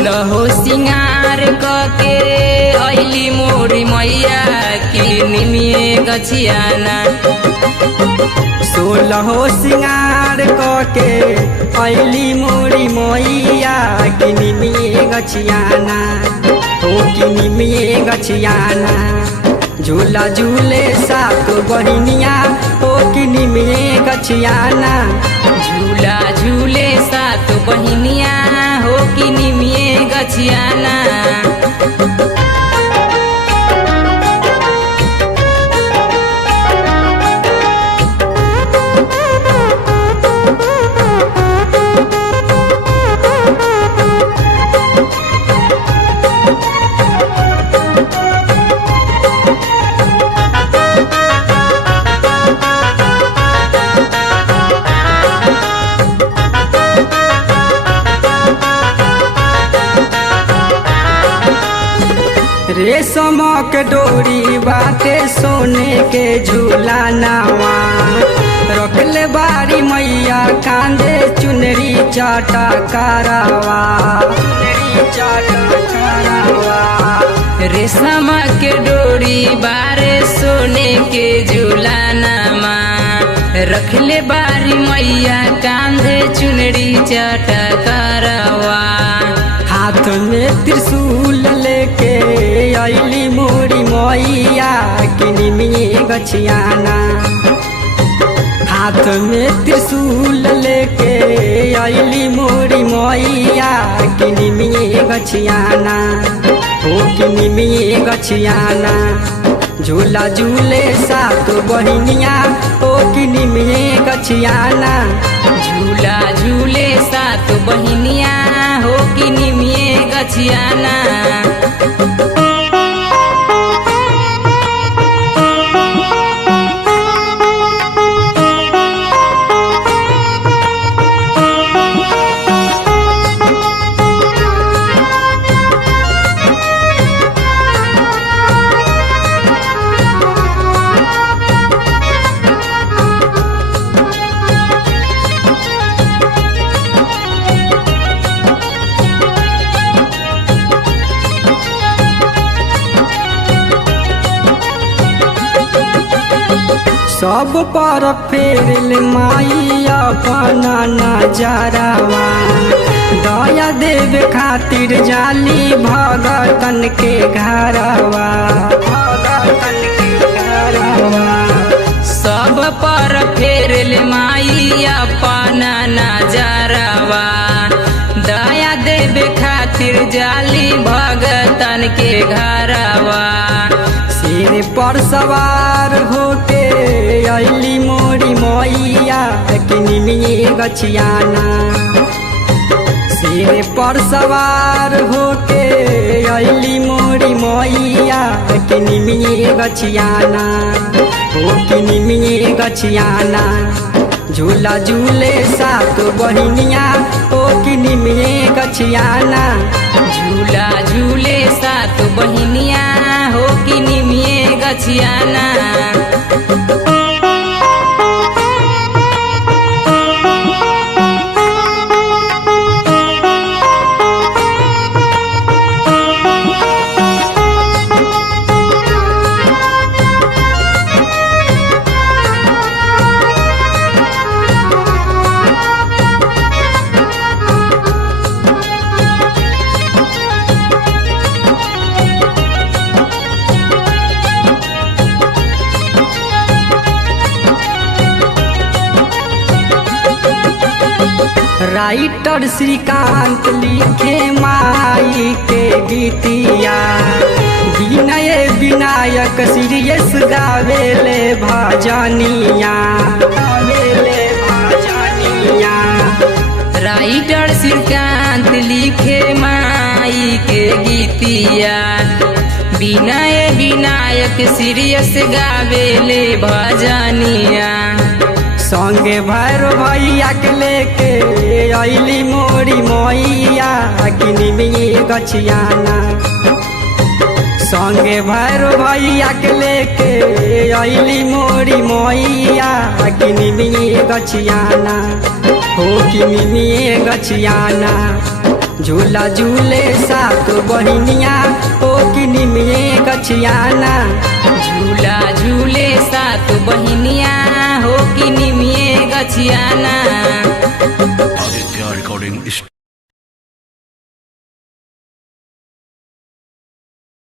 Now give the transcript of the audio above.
सोलहो सिंगार कके अइली मोरी मैया की निमिए गछियाना। सोलहो सिंगार कके अइली मोरी मैया की निमिए गछियाना। हो की निमिए गछियाना झूला झूले सात बहिनिया। हो की निमिए गछियाना झूला झूले सात बहिनिया हो की निमिए गछियाना। रेशम के डोरी बाटे सोने के झूला नावा। रखले बारी मैया कांधे चुनरी चाटा करावा। चुनरी चाटा करावा। रेशम के डोरी बारे सोने के झूलानामा। रखले बारी मैया कांधे चुनरी चाटा करावा। हाथ में त्रिशूल लेके अइली मोरी मैया की निमिए गछियाना। हाथ में त्रिशूल लेके अइली मोरी मैया की निमिए गछियाना। हो की निमिए गछियाना झूला झूले सात बहिनिया। हो की निमिए गछियाना झूला झूले सात बहिनिया हो की निमिए गछियाना। सब पर फेरल माई अपना नजरवा। दया देवे खातिर जाली भगतन के घरवा। भगतन के घरवा। सब पर फेरल माई अपना नजरवा। दया देवे खातिर जाली भगतन के घरवा। सिर पर सवार होके अइली मोरी मैया की निमिए गछियाना। सिर पर सवार होके अइली मोरी मैया की निमिए गछियाना। हो की निमिए गछियाना झूला झूले सात बहिनिया। हो की निमिए गछियाना झूला झूले सात बहिनिया हो की निमिए गछियाना। राइटर श्रीकांत लिखे माई के गीतिया। विनय विनायक सीरियस गावेले भजनिया। गावेले भजनिया। राइटर श्रीकांत लिखे माई के गीतिया। विनय विनायक सीरियस गावेले भजनिया। संगे भैरो भैया के लेके अइली मोरी मैया की निमिए गछियाना। संगे भैरो भैया के लेके अइली मोरी मैया की निमिए गछियाना। हो की निमिए गछियाना झूला झूले सात बहिनिया हो कि निमिये गछियाना। झूला झूले सात बहिनिया हो कि निमिये गछियाना। Aditya Recording